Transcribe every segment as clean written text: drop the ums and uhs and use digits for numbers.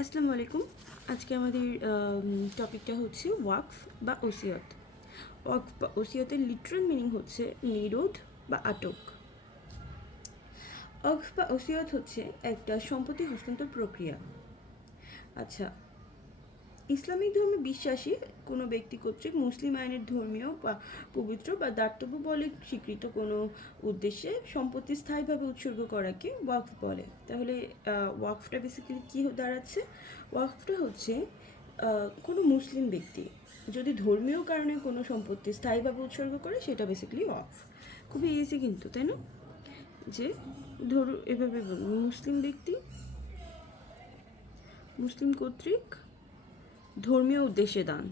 আসসালামু আলাইকুম। আজকে আমাদের টপিকটা হচ্ছে ওয়াকফ বা ওসিয়ত। ওয়াকফ বা ওসিয়তের লিটারাল মিনিং হচ্ছে নিরোধ বা আটক। ওয়াকফ বা ওসিয়ত হচ্ছে একটা সম্পত্তি হস্তান্তর প্রক্রিয়া। আচ্ছা, ইসলামিক ধর্মে বিশ্বাসী কোনো ব্যক্তি কর্তৃক মুসলিম আইনের ধর্মীয় বা পবিত্র বা দাতব্য বলে স্বীকৃত কোনো উদ্দেশ্যে সম্পত্তি স্থায়ীভাবে উৎসর্গ করাকে ওয়াকফ বলে। তাহলে ওয়াকফটা বেসিক্যালি কী দাঁড়াচ্ছে? ওয়াকফটা হচ্ছে কোনো মুসলিম ব্যক্তি যদি ধর্মীয় কারণে কোনো সম্পত্তি স্থায়ীভাবে উৎসর্গ করে সেটা বেসিক্যালি ওয়াকফ। খুবই ইজি কিন্তু, তাই না? যে ধরুন এভাবে বলুন, মুসলিম কর্তৃক ধর্মীয় উদ্দেশ্যে দান।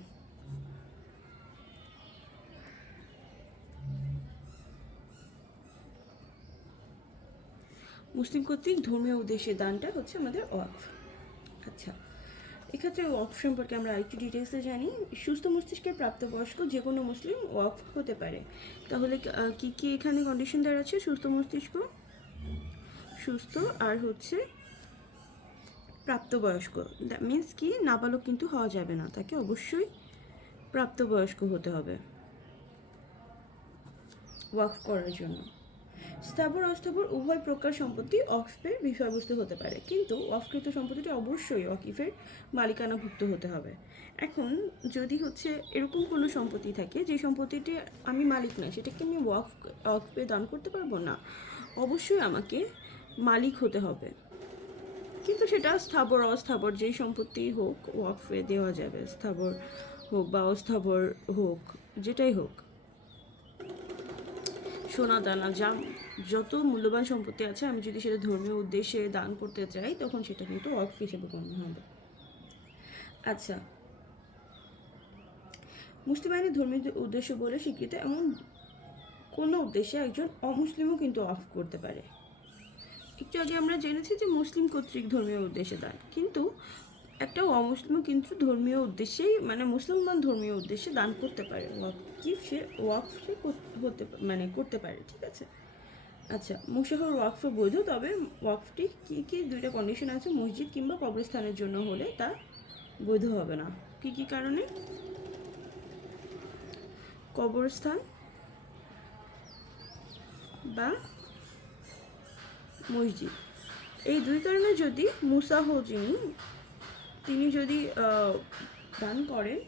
মুসলিম কর্তৃক ধর্মীয় উদ্দেশ্যে দানটা হচ্ছে আমাদের ওয়াকফ। আচ্ছা, এক্ষেত্রে ওয়াকফ সম্পর্কে আমরা আরেকটু ডিটেলসে জানি। সুস্থ মস্তিষ্কের প্রাপ্তবয়স্ক যে কোনো মুসলিম ওয়াকফ হতে পারে। তাহলে কি কি এখানে কন্ডিশন দাঁড়াচ্ছে? সুস্থ মস্তিষ্ক, সুস্থ, আর হচ্ছে প্রাপ্তবয়স্ক। দ্যাট মিন্স কি, নাবালক কিন্তু হওয়া যাবে না, তাকে অবশ্যই প্রাপ্তবয়স্ক হতে হবে ওয়াকফ করার জন্য। স্থাবর অস্থাবর উভয় প্রকার সম্পত্তি ওয়াকফের বিষয়বস্তু হতে পারে, কিন্তু ওয়াকফকৃত সম্পত্তিটি অবশ্যই ওয়াকিফের মালিকানাভুক্ত হতে হবে। এখন যদি হচ্ছে এরকম কোনো সম্পত্তি থাকে যে সম্পত্তিটি আমি মালিক না, সেটাকে আমি ওয়াকফে দান করতে পারবো না, অবশ্যই আমাকে মালিক হতে হবে। কিন্তু সেটা স্থাবর অস্থাবর যেই সম্পত্তি হোক ওয়াকফে দেওয়া যাবে, স্থাবর হোক বা অস্থাবর হোক, যেটাই হোক। সোনা দানা যত মূল্যবান সম্পত্তি আছে, আমি যদি সেটা ধর্মীয় উদ্দেশ্যে দান করতে চাই তখন সেটা কিন্তু ওয়াকফ হিসেবে গণ্য হবে। আচ্ছা, মুসলিম আইনের ধর্মীয় উদ্দেশ্য বলে স্বীকৃত এমন কোনো উদ্দেশ্যে একজন অমুসলিমও কিন্তু ওয়াকফ করতে পারে। একটু আগে আমরা জেনেছি যে মুসলিম কর্তৃক ধর্মীয় উদ্দেশ্যে দান, কিন্তু একটা অমুসলিমও কিন্তু ধর্মীয় উদ্দেশ্যেই, মানে মুসলমান ধর্মীয় উদ্দেশ্যে দান করতে পারে। ওয়াকফ সে করতে পারে, ঠিক আছে? আচ্ছা, মুশাহর ওয়াকফ বৈধ, তবে ওয়াকফটি কী কী দুইটা কন্ডিশন আছে। মসজিদ কিংবা কবরস্থানের জন্য হলে তা বৈধ হবে না। কী কী কারণে? কবরস্থান বা মসজিদ, এই দুই কারণে যদি মুসাহ তিনি যদি দান করেন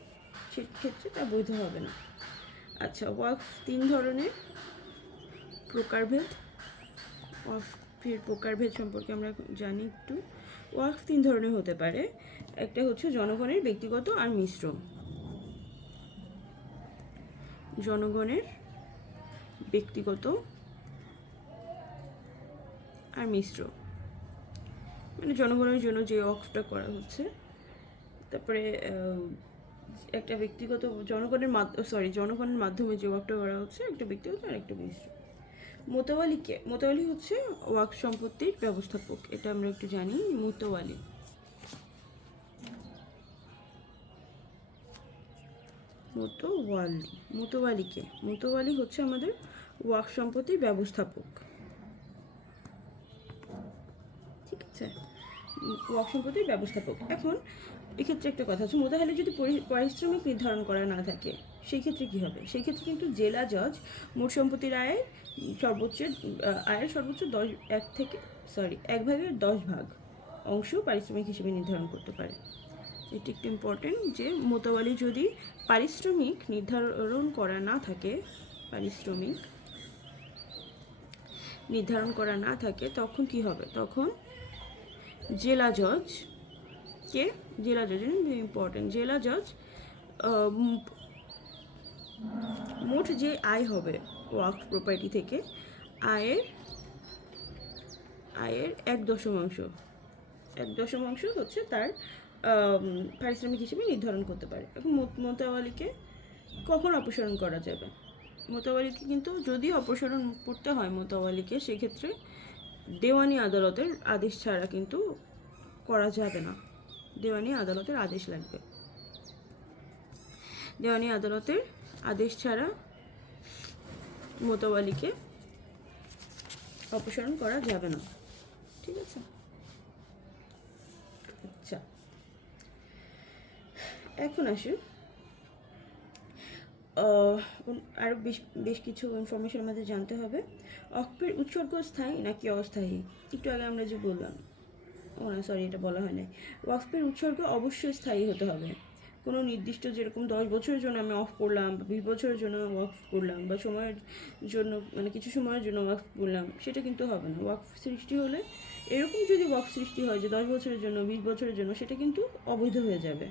সেক্ষেত্রে তা বৈধ হবে না। আচ্ছা, ওয়াকফ তিন ধরনের। প্রকারভেদ, ওয়াকফের প্রকারভেদ সম্পর্কে আমরা জানি একটু। ওয়াকফ তিন ধরনের হতে পারে। একটা হচ্ছে জনগণের, ব্যক্তিগত আর মিশ্র। জনগণের, ব্যক্তিগত আর মিশ্র, মানে জনগণের জন্য যে ওয়াকফটা করা হচ্ছে। তারপরে একটা ব্যক্তিগত, জনগণের মাধ্যমে যে ওয়াকফটা করা হচ্ছে, একটা ব্যক্তিগত আর একটা মিশ্র। মোতাওয়ালি হচ্ছে ওয়াকফ সম্পত্তির ব্যবস্থাপক, এটা আমরা একটু জানি। মোতাওয়ালি হচ্ছে আমাদের ওয়াকফ সম্পত্তির ব্যবস্থাপক, ঠিক আছে? ওয়াকফ সম্পত্তির ব্যবস্থাপক। এখন এক্ষেত্রে একটা কথা আছে, মোতাহালি যদি পারিশ্রমিক নির্ধারণ করা না থাকে সেই ক্ষেত্রে কী হবে? সেই ক্ষেত্রে কিন্তু জেলা জজ মোট সম্পত্তির সর্বোচ্চ 1/10 অংশ পারিশ্রমিক হিসেবে নির্ধারণ করতে পারে। এটি একটু ইম্পর্টেন্ট যে মোতাওয়ালি যদি পারিশ্রমিক নির্ধারণ করা না থাকে তখন কি হবে? তখন জেলা জজ জেলা জজ মোট যে আয় হবে ওয়াকফ প্রপার্টি থেকে, আয়ের 1/10 হচ্ছে তার পারিশ্রমিক হিসেবে নির্ধারণ করতে পারে। এখন মোতাওয়ালিকে কখন অপসারণ করা যাবে? মোতাওয়ালিকে কিন্তু যদি অপসারণ করতে হয় মোতাওয়ালিকে, সেক্ষেত্রে দেওয়ানি আদালতের আদেশ ছাড়া কিন্তু করা যাবে না। দেওয়ানি আদালতের আদেশ লাগবে। দেওয়ানি আদালতের আদেশ ছাড়া মোতাওয়ালিকে অপসারণ করা যাবে না, ঠিক আছে? আচ্ছা, এখন আসে আরও বেশ বেশ কিছু ইনফরমেশন আমাদের জানতে হবে। অক্ফের উৎসর্গ স্থায়ী নাকি অস্থায়ী? একটু আগে আমরা যে বললাম, ও না সরি, এটা বলা হয় নাই। ওয়াকফের উৎসর্গ অবশ্যই স্থায়ী হতে হবে। কোনো নির্দিষ্ট, যেরকম 10 বছরের জন্য আমি অফ করলাম বা 20 বছরের জন্য ওয়াকফ করলাম বা সময়ের জন্য, মানে কিছু সময়ের জন্য ওয়াকফ করলাম, সেটা কিন্তু হবে না। ওয়াকফ সৃষ্টি হলে, এরকম যদি ওয়াকফ সৃষ্টি হয় যে 10 বছরের জন্য, 20 বছরের জন্য, সেটা কিন্তু অবৈধ হয়ে যাবে।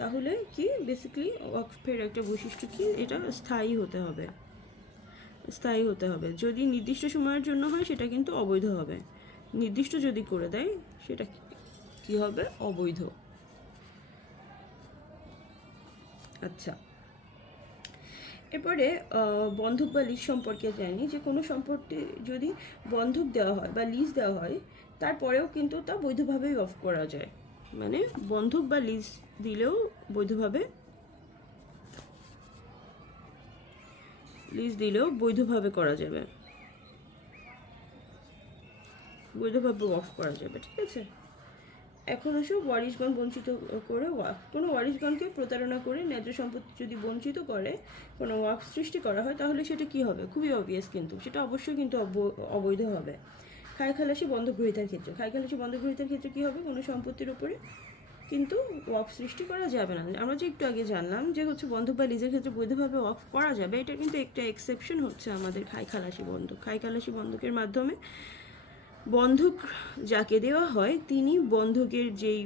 তাহলে কি বেসিক্যালি ওয়াকফের একটা বৈশিষ্ট্য কি, এটা স্থায়ী হতে হবে। স্থায়ী হতে হবে। যদি নির্দিষ্ট সময়ের জন্য হয় সেটা কিন্তু অবৈধ হবে। নির্দিষ্ট যদি করে দেয় সেটা কি হবে? অবৈধ। আচ্ছা, এরপরে বন্ধক বা লিজ সম্পর্কে জানি যে কোনো সম্পত্তি যদি বন্ধক দেওয়া হয় বা লিজ দেওয়া হয়, তারপরেও কিন্তু তা বৈধভাবেই অফ করা যায়। মানে বন্ধক বা লিজ দিলেও বৈধভাবে করা যাবে, বৈধভাবে অফ করা যাবে। ঠিক আছে, এখন আসো ওয়ারিশগণ বঞ্চিত করে কোনো ওয়ারিশগণকে প্রতারণা করে ন্যায্য সম্পত্তি যদি বঞ্চিত করে কোনো ওয়াক সৃষ্টি করা হয়, তাহলে সেটা কি হবে? খুবই অবভিয়াস, কিন্তু সেটা অবশ্যই কিন্তু অবৈধ হবে। খাই খালাসি বন্ধগ্রহীতার ক্ষেত্রে, খাই খালাসি বন্ধগ্রহীতার ক্ষেত্রে কী হবে? কোনো সম্পত্তির উপরে কিন্তু ওয়াক সৃষ্টি করা যাবে না। আমরা যে একটু আগে জানলাম যে হচ্ছে বন্ধক বা লিজের ক্ষেত্রে বৈধভাবে ওয়াক করা যাবে, এটা কিন্তু একটা এক্সেপশন হচ্ছে আমাদের খাই খালাসি বন্ধক। খাই খালাসি বন্ধকের মাধ্যমে বন্ধক যাকে দেওয়া হয় তিনি বন্ধকের যেই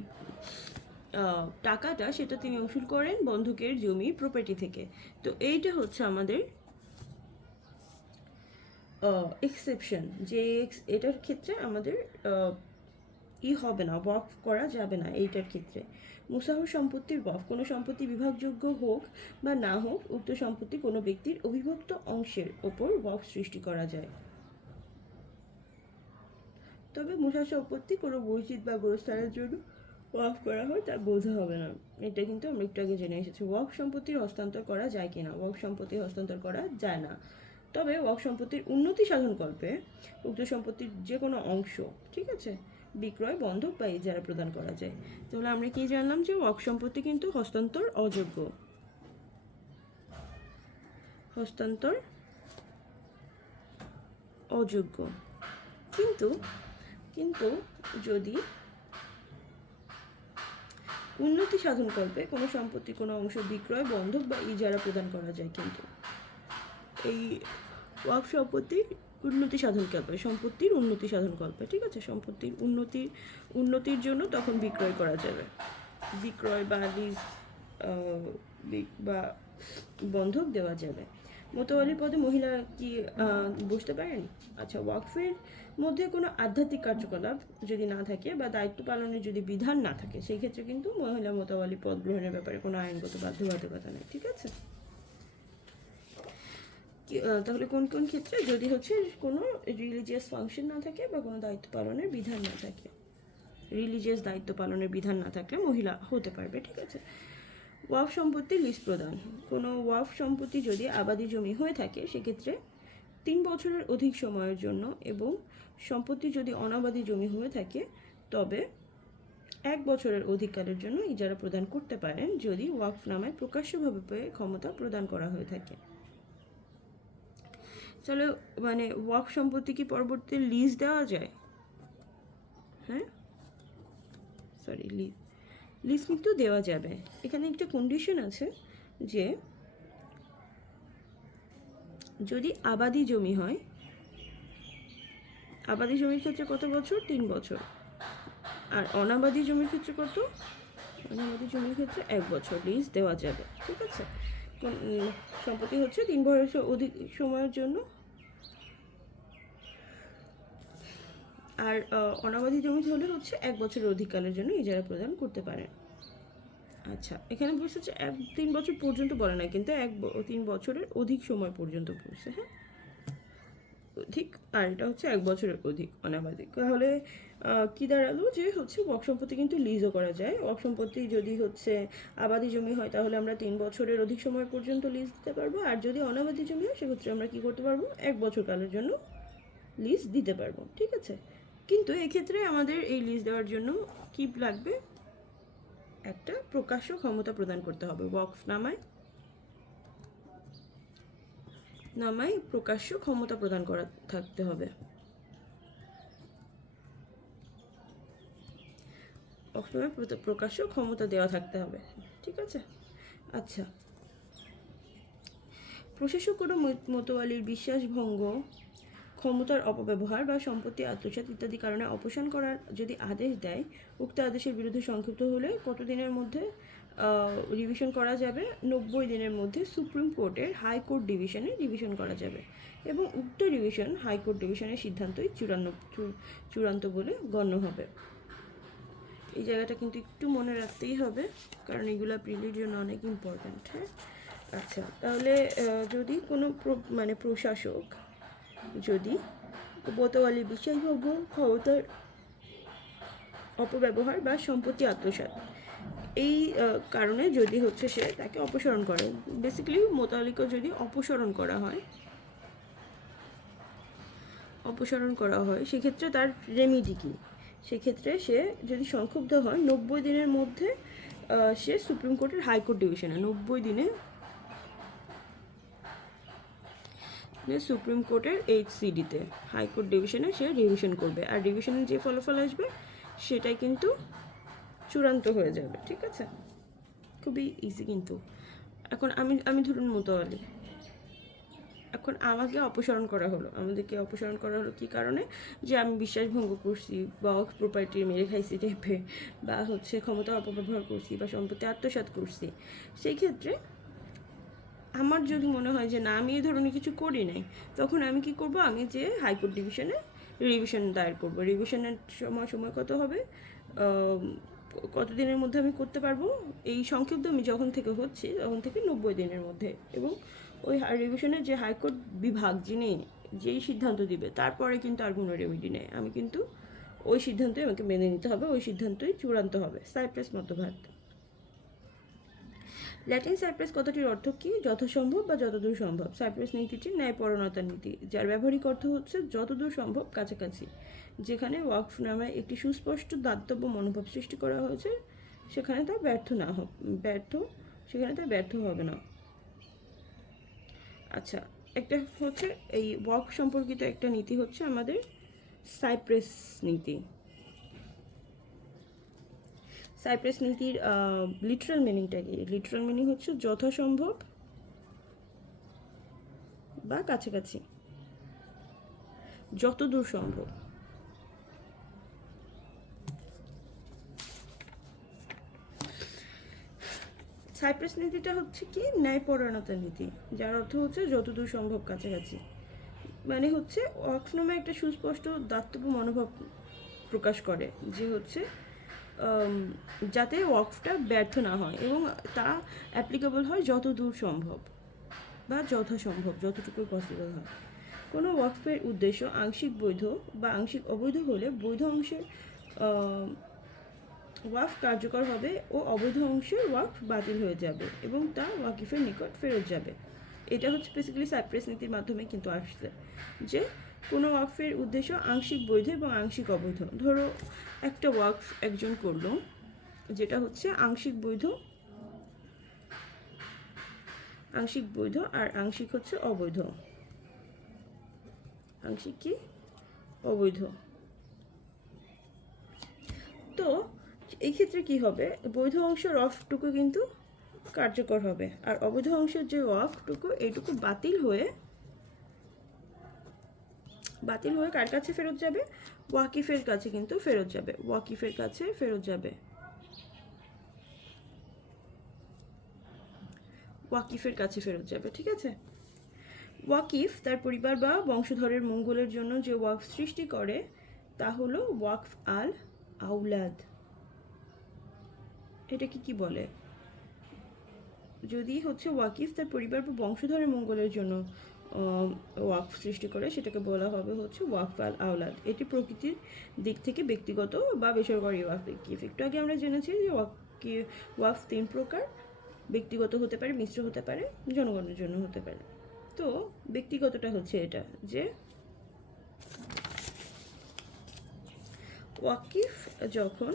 টাকাটা, সেটা তিনি উসুল করেন বন্ধকের জমি প্রপার্টি থেকে। তো এইটা হচ্ছে আমাদের এক্সেপশন, যে এটার ক্ষেত্রে আমাদের হবে না, ওয়াকফ করা যাবে না এইটার ক্ষেত্রে। মুসাহর সম্পত্তির ওয়াকফ, কোনো সম্পত্তি বিভাগযোগ্য হোক বা না হোক, উক্ত সম্পত্তি কোনো ব্যক্তির অবিভক্ত অংশের ওপর ওয়াকফ সৃষ্টি করা যায়। তবে মুসাহর সম্পত্তি কোনো মসজিদ বা গোরস্থানের জন্য ওয়াকফ করা হয় তা বৈধ হবে না। এটা কিন্তু আমরা একটু আগে জেনে এসেছি। ওয়াকফ সম্পত্তির হস্তান্তর করা যায় কিনা? ওয়াকফ সম্পত্তি হস্তান্তর করা যায় না। তবে ওয়াকফ সম্পত্তির উন্নতি সাধনকল্পে উক্ত সম্পত্তির যে কোনো অংশ, ঠিক আছে, বিক্রয়, বন্ধক বা ইজারা প্রদান করা যায়। তাহলে আমরা কি জানলাম? যে ওয়াকফ সম্পত্তি কিন্তু হস্তান্তর অযোগ্য, হস্তান্তর অযোগ্য। কিন্তু কিন্তু যদি উন্নতি সাধনকল্পে কোনো সম্পত্তি কোনো অংশ বিক্রয়, বন্ধক বা ইজারা প্রদান করা যায়। কিন্তু এই ওয়াকফ সম্পত্তির উন্নতি সাধনকল্পে, সম্পত্তির উন্নতি সাধনকল্পে, ঠিক আছে, সম্পত্তির উন্নতির জন্য তখন বিক্রয় করা যাবে। বিক্রয় বা লিজ বা বন্ধক দেওয়া যাবে। মোতাওয়ালি পদে মহিলা কি বসতে পারেন? আচ্ছা, ওয়াকফের মধ্যে কোনো আধ্যাত্মিক কার্যকলাপ যদি না থাকে বা দায়িত্ব পালনের যদি বিধান না থাকে, সেই ক্ষেত্রে কিন্তু মহিলা মোতাওয়ালি পদ গ্রহণের ব্যাপারে কোনো আইনগত বাধ্যবাধকতা নেই। ঠিক আছে, তাহলে কোন কোন ক্ষেত্রে? যদি হচ্ছে কোনো রিলিজিয়াস ফাংশন না থাকে বা কোনো দায়িত্ব পালনের বিধান না থাকে। রিলিজিয়াস দায়িত্ব পালনের বিধান না থাকলে মহিলা হতে পারবে। ঠিক আছে, ওয়াকফ সম্পত্তির লিজ প্রদান। কোনো ওয়াকফ সম্পত্তি যদি আবাদি জমি হয়ে থাকে, সেক্ষেত্রে 3 বছরের অধিক সময়ের জন্য, এবং সম্পত্তি যদি অনাবাদি জমি হয়ে থাকে তবে 1 বছরের অধিককালের জন্য ইজারা প্রদান করতে পারেন, যদি ওয়াকফ নামায় প্রকাশ্যভাবে ক্ষমতা প্রদান করা হয়ে থাকে। তাহলে মানে ওয়াকফ সম্পত্তি কি পরবর্তী লিজ দেওয়া যায়? হ্যাঁ, সরি, লিজ কিন্তু দেওয়া যাবে। এখানে একটা কন্ডিশন আছে যে যদি আবাদি জমি হয়, আবাদি জমির ক্ষেত্রে কত বছর? 3 বছর। আর অনাবাদি জমির ক্ষেত্রে কত? অনাবাদি জমির ক্ষেত্রে 1 বছর লিজ দেওয়া যাবে। ঠিক আছে, সম্পত্তি হচ্ছে 3 বছর অধিক সময়ের জন্য, আর অনাবাদি জমি হলে হচ্ছে 1 বছরের অধিককালের জন্য ইজারা প্রদান করতে পারেন। আচ্ছা, এখানে বলছে যে 3 বছর পর্যন্ত বলে না, কিন্তু 3 বছরের অধিক সময় পর্যন্ত বলছে। হ্যাঁ, ঠিক। আর এটা হচ্ছে 1 বছরের অধিক অনাবাদি। তাহলে কি দাঁড়ালো? যে হচ্ছে ওয়াকফ সম্পত্তি কিন্তু লিজও করা যায়। ওয়াকফ সম্পত্তি যদি হচ্ছে আবাদি জমি হয়, তাহলে আমরা 3 বছরের অধিক সময় পর্যন্ত লিজ দিতে পারবো। আর যদি অনাবাদি জমি হয়, সেক্ষেত্রে আমরা কি করতে পারবো? 1 বছর কালের জন্য লিজ দিতে পারবো। ঠিক আছে, কিন্তু এক্ষেত্রে আমাদের এই লিজ দেওয়ার জন্য কি লাগবে? একটা প্রকাশ্য ক্ষমতা প্রদান করতে হবে। ওয়াকফ নামায় প্রকাশ্য ক্ষমতা প্রদান করা থাকতে হবে। অক্টোবর প্রকাশ্য ক্ষমতা দেওয়া থাকতে হবে, ঠিক আছে। আচ্ছা, প্রশাসক কোনো মতোয়ালির বিশ্বাসভঙ্গ, ক্ষমতার অপব্যবহার বা সম্পত্তি আত্মসাৎ ইত্যাদি কারণে অপসারণ করার যদি আদেশ দেয়, উক্ত আদেশের বিরুদ্ধে সংক্ষিপ্ত হলে কত দিনের মধ্যে রিভিশন করা যাবে? 90 দিনের মধ্যে সুপ্রিম কোর্টের হাইকোর্ট ডিভিশনে রিভিশন করা যাবে এবং উক্ত রিভিশন হাইকোর্ট ডিভিশনের সিদ্ধান্তই চূড়ান্ত বলে গণ্য হবে। এই জায়গাটা কিন্তু একটু মনে রাখতেই হবে, কারণ এগুলো প্রিলির জন্য অনেক ইম্পর্ট্যান্ট। হ্যাঁ, আচ্ছা, তাহলে যদি কোনো প্রশাসক যদি মতোয়ালি বিশ্বাসভঙ্গ, ক্ষমতার অপব্যবহার বা সম্পত্তি আত্মসাৎ এই কারণে যদি হচ্ছে সে তাকে অপসারণ করে, বেসিক্যালি মোতালিকা যদি অপসারণ করা হয় সেক্ষেত্রে তার রেমিডি কী? সেক্ষেত্রে সে যদি সংক্ষুব্ধ হয় 90 দিনের মধ্যে সে সুপ্রিম কোর্টের হাইকোর্ট ডিভিশনে 90 দিনে সুপ্রিম কোর্টের HCDতে হাইকোর্ট ডিভিশনে সে রিভিশন করবে, আর রিভিশনের যে ফলাফল আসবে সেটাই কিন্তু চূড়ান্ত হয়ে যাবে, ঠিক আছে। খুবই ইজি কিন্তু। এখন আমি ধরুন মোতাওয়ালি, এখন আমাকে অপসারণ করা হলো, আমাদেরকে অপসারণ করা হলো কী কারণে? যে আমি বিশ্বাসভঙ্গ করছি বা প্রপার্টি মেরে খাইছি টাইপে, বা হচ্ছে ক্ষমতার অপব্যবহার করছি বা সম্পত্তি আত্মসাৎ করছি। সেই ক্ষেত্রে আমার যদি মনে হয় যে না, আমি এই ধরনের কিছু করি নাই, তখন আমি কি করব? আমি যে হাইকোর্ট ডিভিশনে রিভিশন দায়ের করব। রিভিশনের সময় কত হবে, কতদিনের মধ্যে আমি করতে পারবো? এই সংক্ষিপ্ত আমি যখন থেকে হচ্ছে তখন থেকে 90 দিনের মধ্যে। এবং ওই রিভিশনের যে হাইকোর্ট বিভাগ যেই সিদ্ধান্ত দিবে তারপরে কিন্তু আর কোনো রেমিডি নেই, আমি কিন্তু ওই সিদ্ধান্তই আমাকে মেনে নিতে হবে, ওই সিদ্ধান্তই চূড়ান্ত হবে। সাইপ্রাস মতবাদ। ল্যাটিন সাইপ্রাস কথাটির অর্থ কি? যথাসম্ভব বা যতদূর সম্ভব। সাইপ্রাস নীতিটি ন্যায়পরায়ণতার নীতি, যার ব্যবহারিক অর্থ হচ্ছে যতদূর সম্ভব কাছাকাছি। যেখানে ওয়াকফ নামে একটি সুস্পষ্ট দাতব্য মনোভাব সৃষ্টি করা হয়েছে সেখানে তা ব্যর্থ হবে না। আচ্ছা, একটা হচ্ছে এই ওয়াকফ সম্পর্কিত একটা নীতি হচ্ছে আমাদের সাইপ্রাস নীতি। সাইপ্রাস নীতির লিটারাল মিনিংটা কি? লিটারাল মিনিং হচ্ছে যথাসম্ভব বা কাছাকাছি, যতদূর সম্ভব। সাইপ্রাস নীতিটা হচ্ছে কি? ন্যায়পরায়ণতার নীতি, যার অর্থ হচ্ছে যতদূর সম্ভব কাছাকাছি। মানে হচ্ছে ওয়াকফ নামে একটা সুস্পষ্ট দাতব্য মনোভাব প্রকাশ করে যে হচ্ছে যাতে ওয়াকফটা ব্যর্থ না হয় এবং তা অ্যাপ্লিকেবল হয় যতদূর সম্ভব বা যথাসম্ভব, যতটুকু পসিবল হয়। কোনো ওয়াকফের উদ্দেশ্য আংশিক বৈধ বা আংশিক অবৈধ হলে বৈধ অংশের ওয়াকফ কার্যকর হবে ও অবৈধ অংশের ওয়াকফ বাতিল হয়ে যাবে এবং তা ওয়াকিফের নিকট ফেরত যাবে। এটা হচ্ছে বেসিক্যালি সাইপ্রাস নীতির মাধ্যমে কিন্তু আসছে যে কোনো ওয়াকফের উদ্দেশ্য আংশিক বৈধ এবং আংশিক অবৈধ। ধরো একটা ওয়াকফ একজন করলো যেটা হচ্ছে আংশিক বৈধ আর আংশিক হচ্ছে অবৈধ। আংশিক কি? অবৈধ। তো এই ক্ষেত্রে কি হবে? বৈধ অংশের অফটুকু কিন্তু কার্যকর হবে, আর অবৈধ অংশের যে অফটুকু এইটুকু বাতিল হয়ে কার কাছে ফেরত যাবে? ওয়াকিফের কাছে কিন্তু ফেরত যাবে। ওয়াকিফের কাছে ফেরত যাবে, ঠিক আছে। ওয়াকিফ তার পরিবার বা বংশধরের মঙ্গলের জন্য যে ওয়াকফ সৃষ্টি করে তা হলো ওয়াকফ আল আউলাদ। এটাকে কি বলে? যদি হচ্ছে ওয়াকিফ তার পরিবার বা বংশধরের মঙ্গলের জন্য ওয়াকফ সৃষ্টি করে সেটাকে বলা হবে হচ্ছে ওয়াকফ আল আউলাদ। এটি প্রকৃতির দিক থেকে ব্যক্তিগত বা বেসরকারি ওয়াকিফ। একটু আগে আমরা জেনেছি যে ওয়াকফ 3 প্রকার, ব্যক্তিগত হতে পারে, মিশ্র হতে পারে, জনগণের জন্য হতে পারে। তো ব্যক্তিগতটা হচ্ছে এটা যে ওয়াকিফ যখন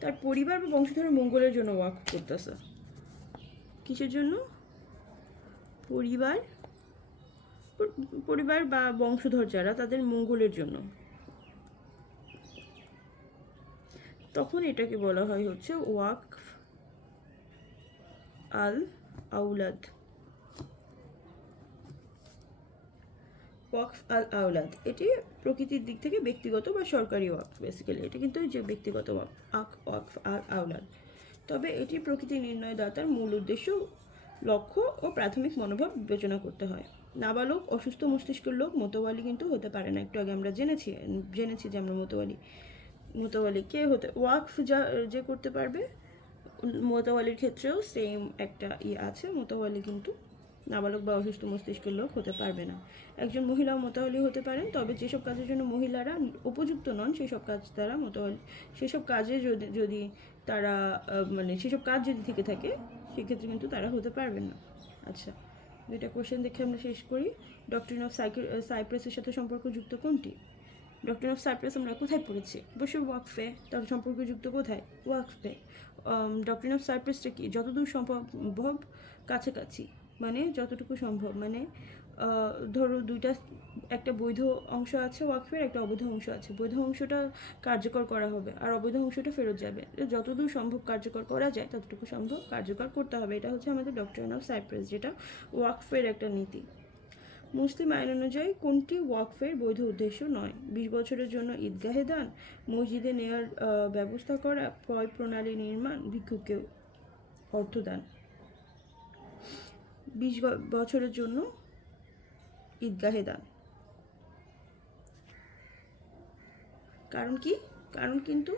তার পরিবার বা বংশধরের মঙ্গলের জন্য ওয়াকফ করতেছে। কিসের জন্য? পরিবার পরিবার বা বংশধর যারা, তাদের মঙ্গলের জন্য। তখন এটাকে বলা হয় হচ্ছে ওয়াকফ আল আউলাদ। ওয়াকফ আল আউলাদ এটি প্রকৃতির দিক থেকে ব্যক্তিগত বা সরকারি ওয়াকফ। বেসিক্যালি এটা কিন্তু যে ব্যক্তিগত ওয়াকফ আল আউলাদ। তবে এটি প্রকৃতি নির্ণয়দাতার মূল উদ্দেশ্য, লক্ষ্য ও প্রাথমিক মনোভাব বিবেচনা করতে হয়। নাবালক অসুস্থ মস্তিষ্কের লোক মোতওয়ালি কিন্তু হতে পারে না। একটু আগে আমরা জেনেছি যে আমরা মোতওয়ালি কে হতে, ওয়াকফ যে করতে পারবে, মোতওয়ালির ক্ষেত্রেও সেম একটা আছে। মোতওয়ালি কিন্তু নাবালক বা অসুস্থ মস্তিষ্কের লোক হতে পারবে না। একজন মহিলাও মোতওয়ালি হতে পারেন, তবে যেসব কাজের জন্য মহিলারা উপযুক্ত নন সেসব কাজ তারা সেসব কাজে যদি তারা মানে সেসব কাজ যদি থেকে থাকে, সেক্ষেত্রে কিন্তু তারা হতে পারবেন না। আচ্ছা, দুইটা কোশ্চেন দেখে আমরা শেষ করি। ডক্ট্রিন অফ সাইপ্রাসের সাথে সম্পর্কযুক্ত কোনটি? ডক্ট্রিন অফ সাইপ্রাস আমরা কোথায় পড়েছি? অবশ্যই ওয়াকফে। তার সম্পর্কযুক্ত কোথায়? ওয়াকফে। ডক্ট্রিন অফ সাইপ্রাসটা কি? যতদূর সম্ভব কাছাকাছি, মানে যতটুকু সম্ভব, মানে ধরো একটা বৈধ অংশ আছে ওয়াকফের, একটা অবৈধ অংশ আছে। বৈধ অংশটা কার্যকর করা হবে আর অবৈধ অংশটা ফেরত যাবে। যতদূর সম্ভব কার্যকর করা যায় ততটুকু সম্ভব কার্যকর করতে হবে। এটা হচ্ছে আমাদের ডক্ট্রিন অফ সাইপ্রাস, যেটা ওয়াকফের একটা নীতি। মুসলিম আইন অনুযায়ী কোনটি ওয়াকফের বৈধ উদ্দেশ্য নয়? 20 বছরের জন্য ঈদগাহে দান, মসজিদে নেয়ার ব্যবস্থা করা, ক্রয় প্রণালী নির্মাণ, ভিক্ষুককে অর্থদান। 20 বছরের জন্য ঈদগাহে দান। কারণ কি? কারণ কিন্তু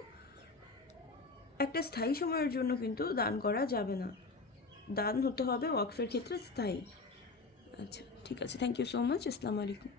একটা স্থায়ী সময়ের জন্য কিন্তু দান করা যাবে না। দান হতে হবে ওয়াকফের ক্ষেত্রে স্থায়ী। আচ্ছা, ঠিক আছে, থ্যাংক ইউ সো মাচ। আসসালামু আলাইকুম।